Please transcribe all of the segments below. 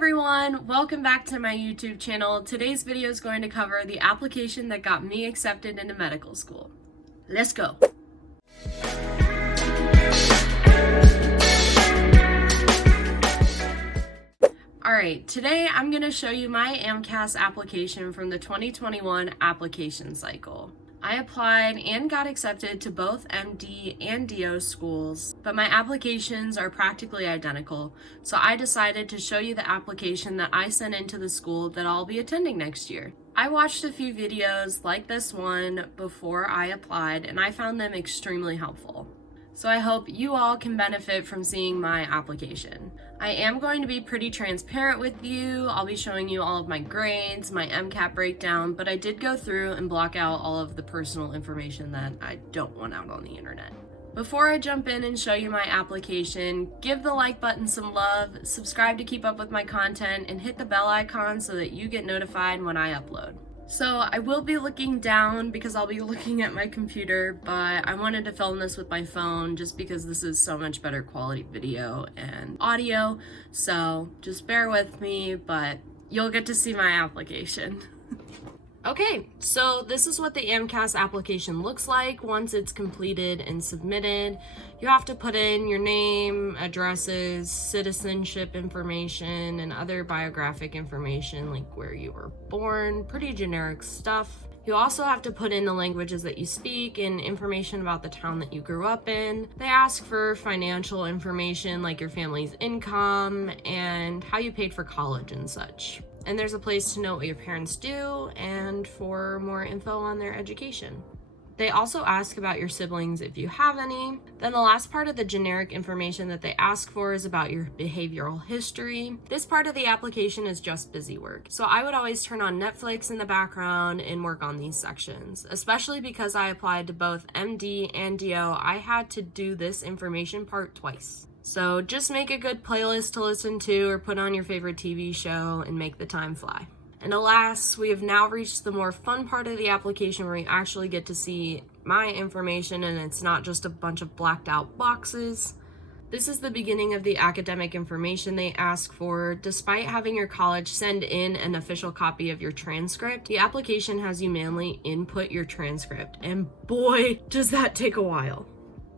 everyone, welcome back to my YouTube channel. Today's video is going to cover the application that got me accepted into medical school. Let's go. Alright, today I'm going to show you my Amcas application from the 2021 application cycle. I applied and got accepted to both MD and DO schools, but my applications are practically identical, so I decided to show you the application that I sent into the school that I'll be attending next year. I watched a few videos like this one before I applied, and I found them extremely helpful. So I hope you all can benefit from seeing my application. I am going to be pretty transparent with you. I'll be showing you all of my grades, my Mcat Breakdown, but I did go through and block out all of the personal information that I don't want out on the internet. Before I jump in and show you my application, give the like button some love, subscribe to keep up with my content, and hit the bell icon so that you get notified when I upload. So I will be looking down because I'll be looking at my computer, but I wanted to film this with my phone just because this is so much better quality video and audio. So just bear with me, but you'll get to see my application. Okay, so this is what the Amcas application looks like once it's completed and submitted. You have to put in your name, addresses, citizenship information, and other biographic information like where you were born, pretty generic stuff. You also have to put in the languages that you speak and information about the town that you grew up in. They ask for financial information like your family's income and how you paid for college and such. And there's a place to know what your parents do and for more info on their education. They also ask about your siblings if you have any. Then the last part of the generic information that they ask for is about your behavioral history. This part of the application is just busy work. So I would always turn on Netflix in the background and work on these sections. Especially because I applied to both MD and DO, I had to do this information part twice. So just make a good playlist to listen to or put on your favorite TV show and make the time fly. And alas, we have now reached the more fun part of the application where you actually get to see my information and it's not just a bunch of blacked out boxes. This is the beginning of the academic information they ask for. Despite having your college send in an official copy of your transcript, the application has you manually input your transcript, and boy, does that take a while.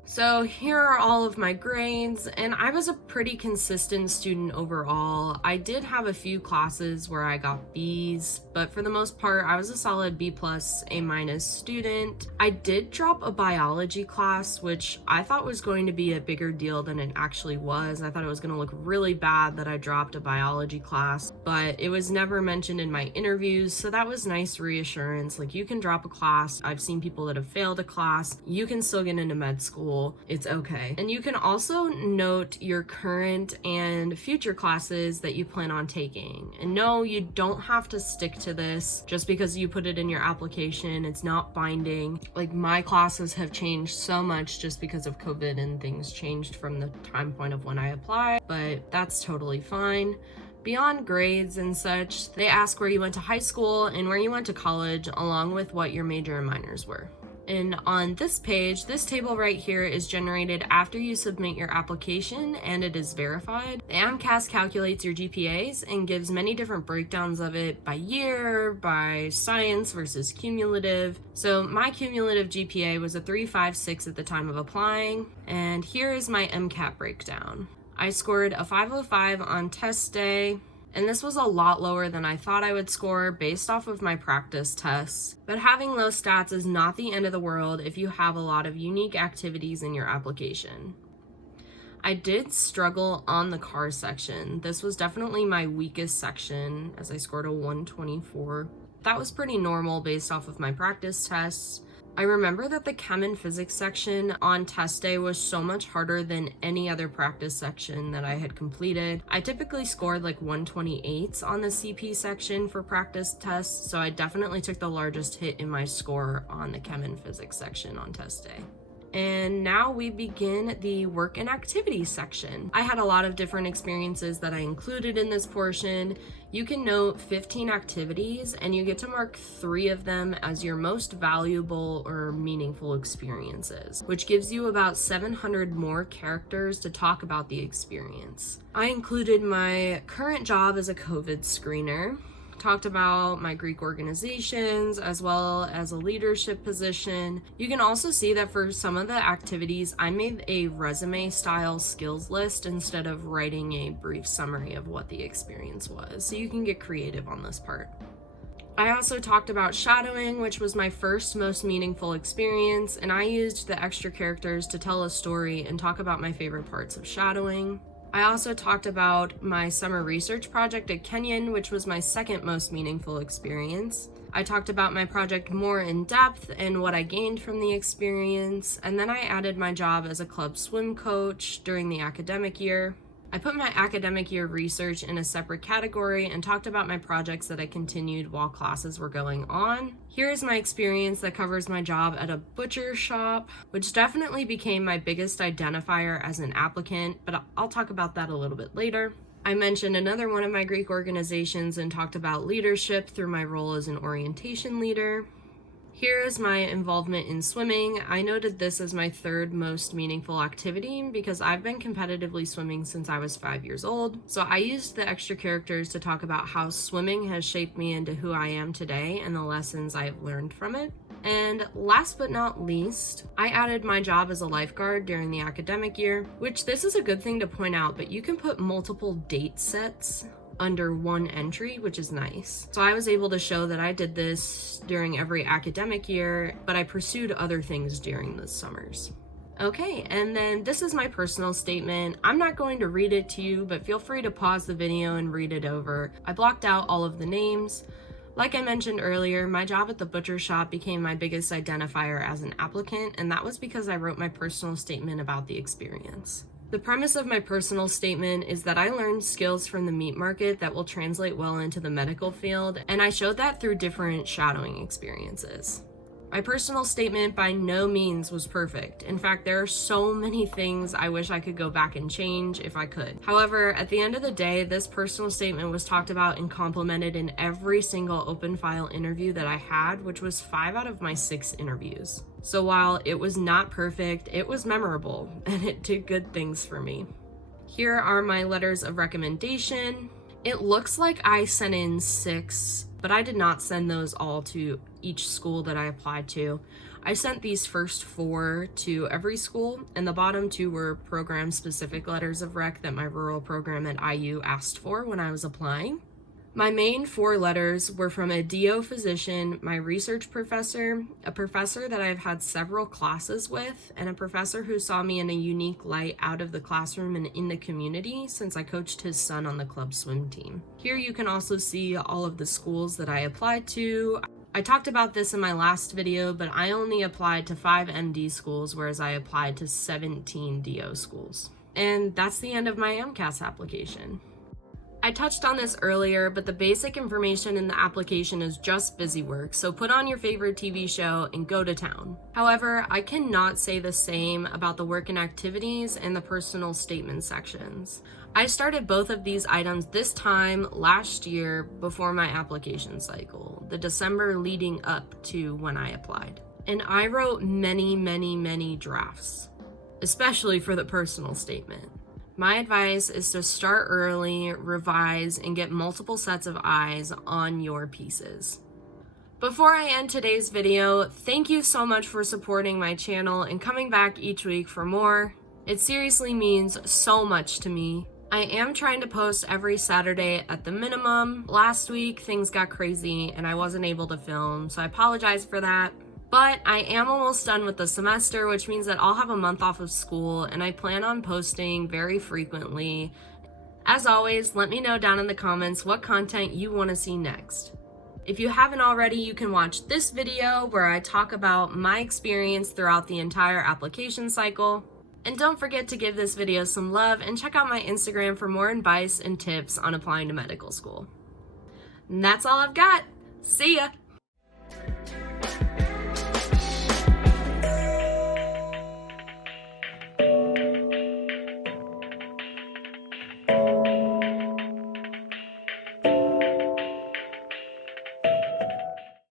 So here are all of my grades, and I was a pretty consistent student overall. I did have a few classes where I got B's, but for the most part, I was a solid B+, A- student. I did drop a biology class, which I thought was going to be a bigger deal than it actually was. I thought it was going to look really bad that I dropped a biology class, but it was never mentioned in my interviews, so that was nice reassurance. Like, you can drop a class. I've seen people that have failed a class. You can still get into med school. It's okay. And you can also note your current and future classes that you plan on taking. And no, you don't have to stick to this just because you put it in your application. It's not binding. Like, my classes have changed so much just because of COVID and things changed from the time point of when I applied, but that's totally fine. Beyond grades and such, they ask where you went to high school and where you went to college, along with what your major and minors were. And on this page, this table right here is generated after you submit your application and it is verified. The Amcas calculates your GPAs and gives many different breakdowns of it by year, by science versus cumulative. So my cumulative GPA was a 3.56 at the time of applying, and here is my Mcat breakdown. I scored a 505 on test day, and this was a lot lower than I thought I would score based off of my practice tests. But having low stats is not the end of the world if you have a lot of unique activities in your application. I did struggle on the car section. This was definitely my weakest section, as I scored a 124. That was pretty normal based off of my practice tests. I remember that the chem and physics section on test day was so much harder than any other practice section that I had completed. I typically scored like 128s on the CP section for practice tests, so I definitely took the largest hit in my score on the chem and physics section on test day. And now we begin the work and activities section. I had a lot of different experiences that I included in this portion. You can note 15 activities and you get to mark 3 of them as your most valuable or meaningful experiences, which gives you about 700 more characters to talk about the experience. I included my current job as a COVID screener, talked about my Greek organizations as well as a leadership position. You can also see that for some of the activities, I made a resume style skills list instead of writing a brief summary of what the experience was. So you can get creative on this part. I also talked about shadowing, which was my first most meaningful experience, and I used the extra characters to tell a story and talk about my favorite parts of shadowing. I also talked about my summer research project at Kenyon, which was my second most meaningful experience. I talked about my project more in depth and what I gained from the experience, and then I added my job as a club swim coach during the academic year. I put my academic year research in a separate category and talked about my projects that I continued while classes were going on. Here is my experience that covers my job at a butcher shop, which definitely became my biggest identifier as an applicant, but I'll talk about that a little bit later. I mentioned another one of my Greek organizations and talked about leadership through my role as an orientation leader. Here is my involvement in swimming. I noted this as my third most meaningful activity because I've been competitively swimming since I was 5 years old. So I used the extra characters to talk about how swimming has shaped me into who I am today and the lessons I've learned from it. And last but not least, I added my job as a lifeguard during the academic year, which this is a good thing to point out, but you can put multiple date sets under one entry, which is nice. So I was able to show that I did this during every academic year, but I pursued other things during the summers. Okay, and then this is my personal statement. I'm not going to read it to you, but feel free to pause the video and read it over. I blocked out all of the names. Like I mentioned earlier, my job at the butcher shop became my biggest identifier as an applicant, and that was because I wrote my personal statement about the experience. The premise of my personal statement is that I learned skills from the meat market that will translate well into the medical field, and I showed that through different shadowing experiences. My personal statement by no means was perfect. In fact, there are so many things I wish I could go back and change if I could. However, at the end of the day, this personal statement was talked about and complimented in every single open file interview that I had, which was 5 out of my 6 interviews. So while it was not perfect, it was memorable and it did good things for me. Here are my letters of recommendation. It looks like I sent in 6, but I did not send those all to each school that I applied to. I sent these first 4 to every school, and the bottom 2 were program-specific letters of rec that my rural program at IU asked for when I was applying. My main 4 letters were from a DO physician, my research professor, a professor that I've had several classes with, and a professor who saw me in a unique light out of the classroom and in the community since I coached his son on the club swim team. Here you can also see all of the schools that I applied to. I talked about this in my last video, but I only applied to 5 MD schools, whereas I applied to 17 DO schools. And that's the end of my Amcas application. I touched on this earlier, but the basic information in the application is just busy work, so put on your favorite TV show and go to town. However, I cannot say the same about the work and activities and the personal statement sections. I started both of these items this time last year before my application cycle, the December leading up to when I applied. And I wrote many drafts, especially for the personal statement. My advice is to start early, revise, and get multiple sets of eyes on your pieces. Before I end today's video, thank you so much for supporting my channel and coming back each week for more. It seriously means so much to me. I am trying to post every Saturday at the minimum. Last week, things got crazy and I wasn't able to film, so I apologize for that. But I am almost done with the semester, which means that I'll have a month off of school, and I plan on posting very frequently. As always, let me know down in the comments what content you want to see next. If you haven't already, you can watch this video where I talk about my experience throughout the entire application cycle. And don't forget to give this video some love and check out my Instagram for more advice and tips on applying to medical school. And that's all I've got. See ya!